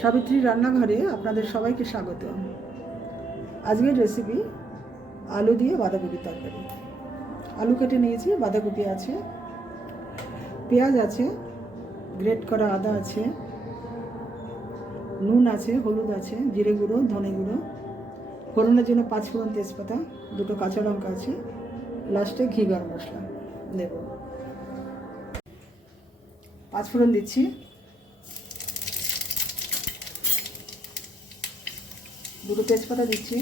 সাবিত্রী রান্নাঘরে আপনাদের সবাইকে স্বাগত। আজকের রেসিপি আলু দিয়ে বাঁধাকপির তরকারি। আলু কেটে নিয়েছি, বাঁধাকপি আছে, পেঁয়াজ আছে, গ্রেট করা আদা আছে, নুন আছে, হলুদ আছে, জিরে গুঁড়ো, ধনে গুঁড়ো, ফোড়নের জন্য 5 ফোড়ন, তেজপাতা, 2টো কাঁচা লঙ্কা আছে, লাস্টে ঘি গরম মশলা দেব। 5 ফোড়ন দিচ্ছি, 2টো তেজপাতা দিচ্ছি।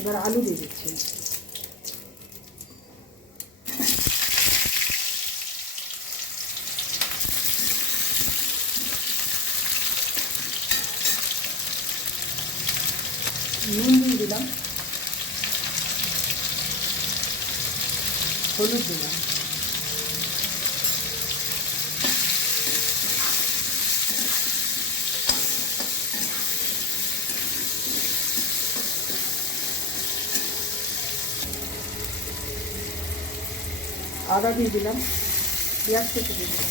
এবার আলু দিয়ে দিচ্ছি। নুন দিয়ে দিলাম, হলুদ দিলাম, আদা দিয়ে দিলাম, পেঁয়াজ কেটে দিয়ে দিলাম,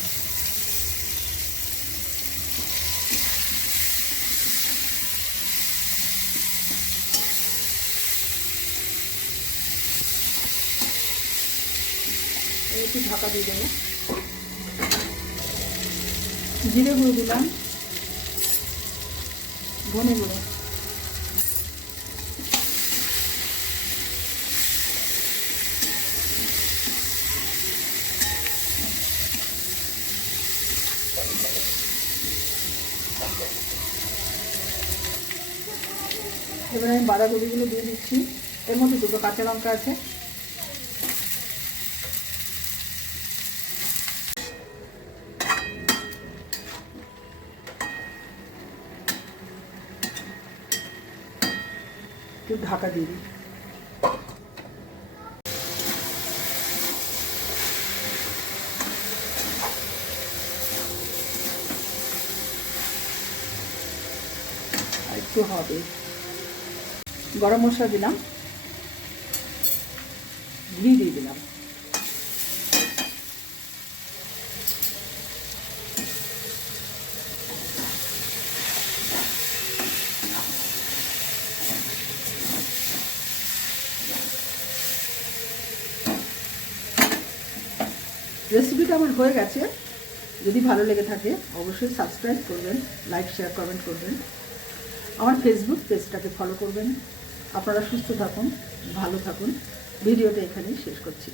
একটু ঢাকা দিয়ে দেবো। জিরে গুঁড়ো দিলাম, ধনে গুঁড়ো, এবার আমি বাঁধাকপিগুলো দিয়ে দিচ্ছি। এর মধ্যে 2টো কাঁচা লঙ্কা আছে, একটু ঢাকা দিয়ে দিই। আর একটু হবে, গরম মশলা দিলাম, ঘি দিয়ে দিলাম, রেসিপিটা আমার হয়ে গেছে। যদি ভালো লেগে থাকে অবশ্যই সাবস্ক্রাইব করবেন, লাইক, শেয়ার, কমেন্ট করবেন। আমার ফেসবুক পেজটাকে ফলো করবেন। আপনারা সুস্থ থাকুন, ভালো থাকুন। ভিডিওটা এখানেই শেষ করছি।